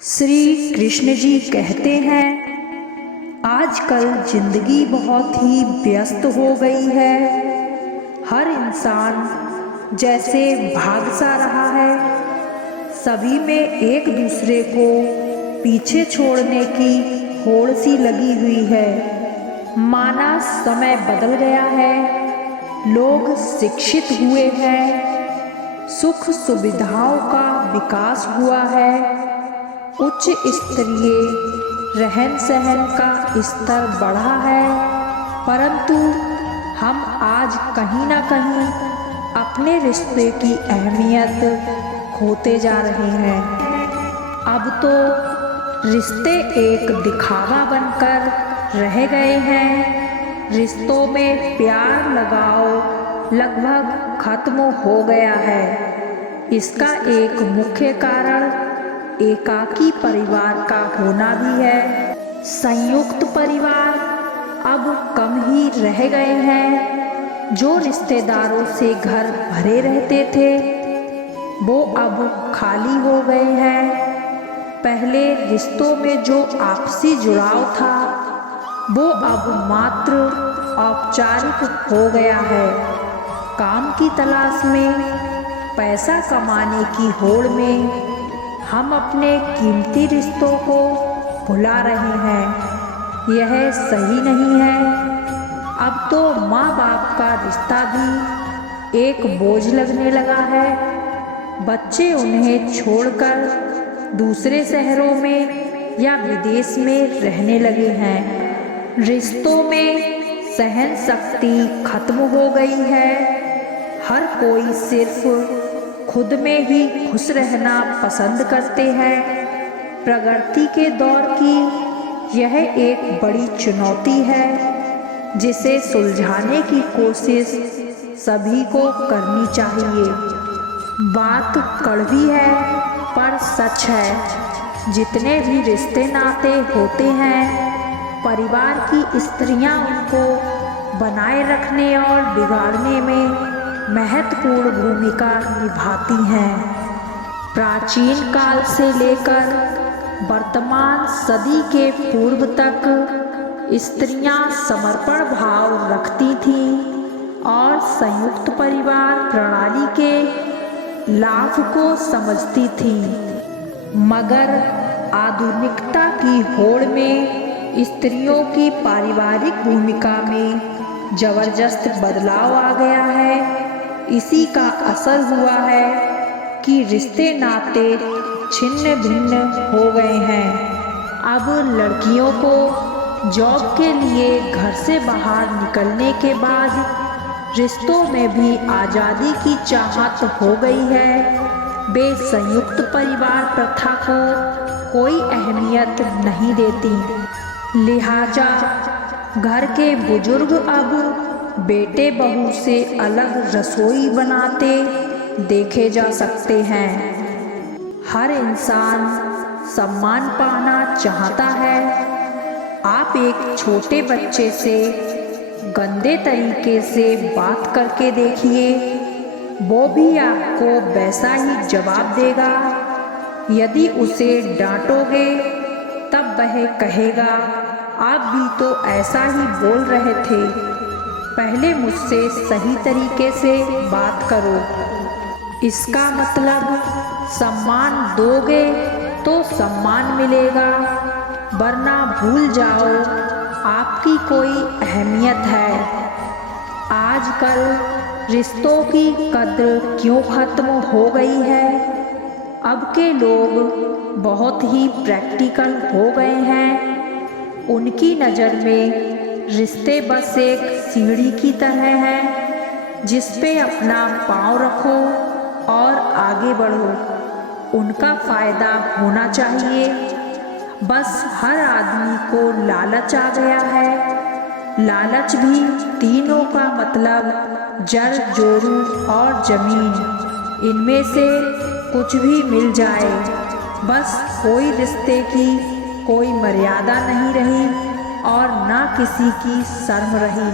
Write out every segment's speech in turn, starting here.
श्री कृष्ण जी कहते हैं, आजकल जिंदगी बहुत ही व्यस्त हो गई है। हर इंसान जैसे भाग सा रहा है, सभी में एक दूसरे को पीछे छोड़ने की होड़ सी लगी हुई है। माना समय बदल गया है, लोग शिक्षित हुए हैं, सुख सुविधाओं का विकास हुआ है, उच्च स्तरीय रहन सहन का स्तर बढ़ा है, परंतु हम आज कहीं ना कहीं अपने रिश्ते की अहमियत खोते जा रहे हैं। अब तो रिश्ते एक दिखावा बनकर रह गए हैं। रिश्तों में प्यार लगाव लगभग खत्म हो गया है। इसका एक मुख्य कारण एकाकी परिवार का होना भी है। संयुक्त परिवार अब कम ही रह गए हैं। जो रिश्तेदारों से घर भरे रहते थे वो अब खाली हो गए हैं। पहले रिश्तों में जो आपसी जुड़ाव था वो अब मात्र औपचारिक हो गया है। काम की तलाश में, पैसा कमाने की होड़ में हम अपने कीमती रिश्तों को भुला रहे हैं। यह सही नहीं है। अब तो माँ बाप का रिश्ता भी एक बोझ लगने लगा है। बच्चे उन्हें छोड़कर दूसरे शहरों में या विदेश में रहने लगे हैं। रिश्तों में सहन शक्ति खत्म हो गई है। हर कोई सिर्फ खुद में ही खुश रहना पसंद करते हैं। प्रगति के दौर की यह एक बड़ी चुनौती है जिसे सुलझाने की कोशिश सभी को करनी चाहिए। बात कड़वी है पर सच है। जितने भी रिश्ते नाते होते हैं, परिवार की स्त्रियां उनको बनाए रखने और बिगाड़ने में महत्वपूर्ण भूमिका निभाती हैं। प्राचीन काल से लेकर वर्तमान सदी के पूर्व तक स्त्रियां समर्पण भाव रखती थीं और संयुक्त परिवार प्रणाली के लाभ को समझती थीं। मगर आधुनिकता की होड़ में स्त्रियों की पारिवारिक भूमिका में जबरदस्त बदलाव आ गया है। इसी का असर हुआ है कि रिश्ते नाते छिन्न भिन्न हो गए हैं। अब लड़कियों को जॉब के लिए घर से बाहर निकलने के बाद रिश्तों में भी आज़ादी की चाहत हो गई है। वे संयुक्त परिवार प्रथा को कोई अहमियत नहीं देती। लिहाजा घर के बुजुर्ग अब बेटे बहू से अलग रसोई बनाते देखे जा सकते हैं। हर इंसान सम्मान पाना चाहता है। आप एक छोटे बच्चे से गंदे तरीके से बात करके देखिए, वो भी आपको वैसा ही जवाब देगा। यदि उसे डांटोगे तब वह कहेगा, आप भी तो ऐसा ही बोल रहे थे, पहले मुझसे सही तरीके से बात करो। इसका मतलब सम्मान दोगे तो सम्मान मिलेगा, वरना भूल जाओ आपकी कोई अहमियत है। आजकल रिश्तों की कद्र क्यों खत्म हो गई है? अब के लोग बहुत ही प्रैक्टिकल हो गए हैं। उनकी नज़र में रिश्ते बस एक सीढ़ी की तरह है जिस पे अपना पाँव रखो और आगे बढ़ो। उनका फ़ायदा होना चाहिए। बस हर आदमी को लालच आ गया है। लालच भी तीनों का मतलब जड़ जोरू और ज़मीन, इनमें से कुछ भी मिल जाए। बस कोई रिश्ते की कोई मर्यादा नहीं रही और ना किसी की शर्म रही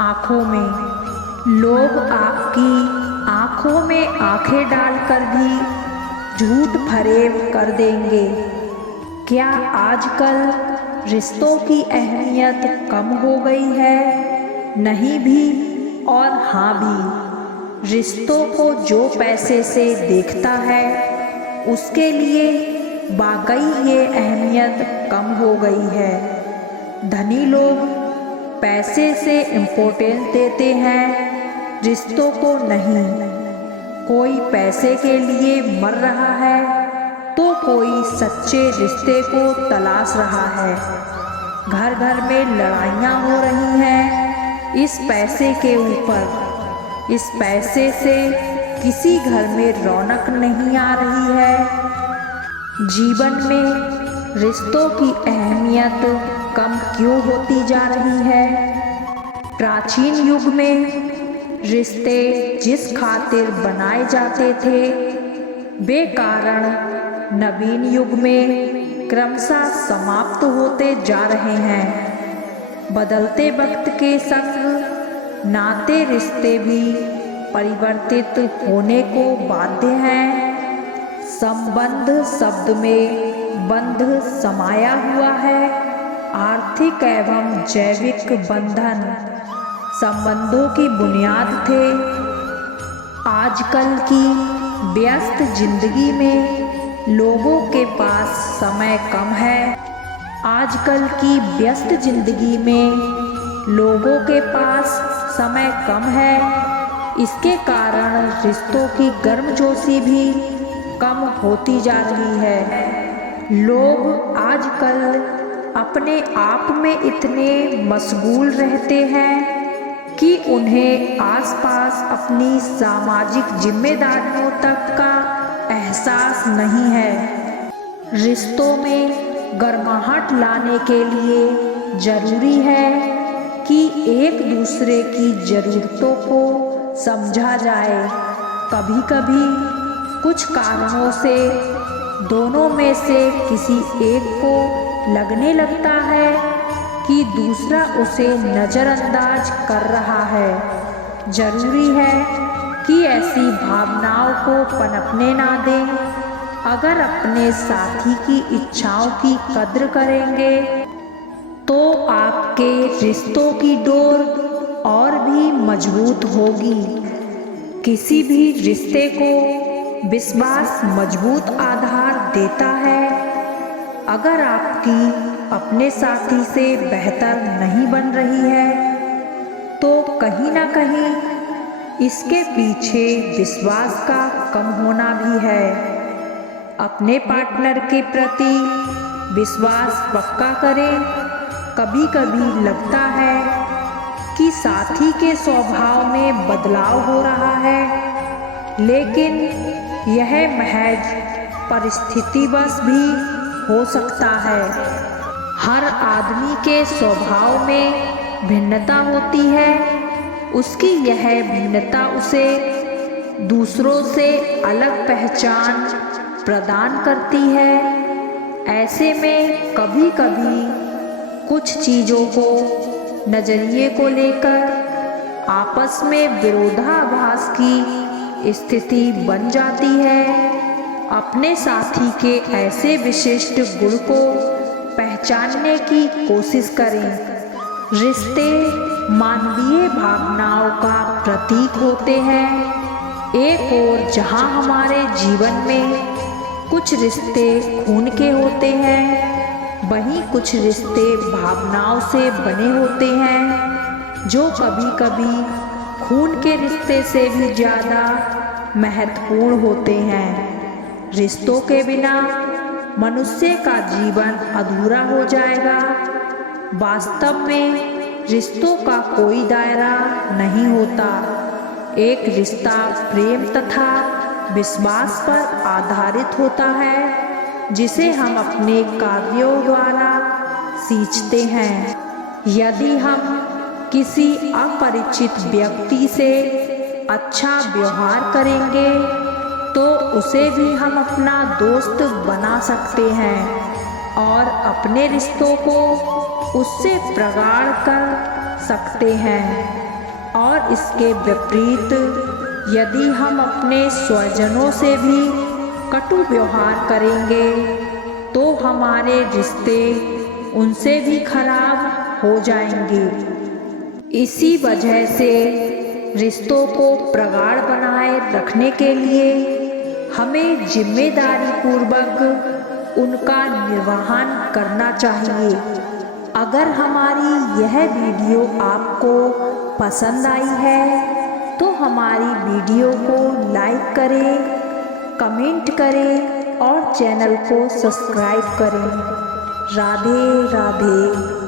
आँखों में। लोग आपकी आँखों में आँखें डालकर भी झूठ फरेब कर देंगे। क्या आजकल रिश्तों की अहमियत कम हो गई है? नहीं भी और हाँ भी। रिश्तों को जो पैसे से देखता है उसके लिए वाकई ये अहमियत कम हो गई है। धनी लोग पैसे से इम्पोर्टेंस देते हैं, रिश्तों को नहीं। कोई पैसे के लिए मर रहा है तो कोई सच्चे रिश्ते को तलाश रहा है। घर घर में लड़ाइयाँ हो रही हैं इस पैसे के ऊपर। इस पैसे से किसी घर में रौनक नहीं आ रही है। जीवन में रिश्तों की अहमियत कम क्यों होती जा रही है? प्राचीन युग में रिश्ते जिस खातिर बनाए जाते थे वे कारण नवीन युग में क्रमशः समाप्त होते जा रहे हैं। बदलते वक्त के संग नाते रिश्ते भी परिवर्तित होने को बाध्य हैं। संबंध शब्द में बंध समाया हुआ है। आर्थिक एवं जैविक बंधन संबंधों की बुनियाद थे। आजकल की व्यस्त जिंदगी में लोगों के पास समय कम है। आजकल की व्यस्त जिंदगी में लोगों के पास समय कम है। इसके कारण रिश्तों की गर्मजोशी भी कम होती जा रही है। लोग आजकल अपने आप में इतने मशगूल रहते हैं कि उन्हें आसपास अपनी सामाजिक जिम्मेदारियों तक का एहसास नहीं है। रिश्तों में गर्माहट लाने के लिए ज़रूरी है कि एक दूसरे की ज़रूरतों को समझा जाए। कभी कभी कुछ कारणों से दोनों में से किसी एक को लगने लगता है कि दूसरा उसे नज़रअंदाज कर रहा है। जरूरी है कि ऐसी भावनाओं को पनपने ना दें। अगर अपने साथी की इच्छाओं की कद्र करेंगे तो आपके रिश्तों की डोर और भी मजबूत होगी। किसी भी रिश्ते को विश्वास मजबूत आधार देता है। अगर आपकी अपने साथी से बेहतर नहीं बन रही है तो कहीं ना कहीं इसके पीछे विश्वास का कम होना भी है। अपने पार्टनर के प्रति विश्वास पक्का करें। कभी कभी लगता है कि साथी के स्वभाव में बदलाव हो रहा है, लेकिन यह महज परिस्थितिवश भी हो सकता है। हर आदमी के स्वभाव में भिन्नता होती है। उसकी यह भिन्नता उसे दूसरों से अलग पहचान प्रदान करती है। ऐसे में कभी कभी कुछ चीज़ों को नज़रिए को लेकर आपस में विरोधाभास की स्थिति बन जाती है। अपने साथी के ऐसे विशिष्ट गुण को पहचानने की कोशिश करें। रिश्ते मानवीय भावनाओं का प्रतीक होते हैं। एक ओर जहां हमारे जीवन में कुछ रिश्ते खून के होते हैं, वहीं कुछ रिश्ते भावनाओं से बने होते हैं जो कभी कभी खून के रिश्ते से भी ज़्यादा महत्वपूर्ण होते हैं। रिश्तों के बिना मनुष्य का जीवन अधूरा हो जाएगा। वास्तव में रिश्तों का कोई दायरा नहीं होता। एक रिश्ता प्रेम तथा विश्वास पर आधारित होता है जिसे हम अपने कार्यों द्वारा सींचते हैं। यदि हम किसी अपरिचित व्यक्ति से अच्छा व्यवहार करेंगे तो उसे भी हम अपना दोस्त बना सकते हैं और अपने रिश्तों को उससे प्रगाढ़ कर सकते हैं। और इसके विपरीत यदि हम अपने स्वजनों से भी कटु व्यवहार करेंगे तो हम हमारे रिश्ते उनसे भी खराब हो जाएंगे। इसी वजह से रिश्तों को प्रगाढ़ बनाए रखने के लिए हमें जिम्मेदारी पूर्वक उनका निर्वहन करना चाहिए। अगर हमारी यह वीडियो आपको पसंद आई है तो हमारी वीडियो को लाइक करें, कमेंट करें और चैनल को सब्सक्राइब करें। राधे राधे।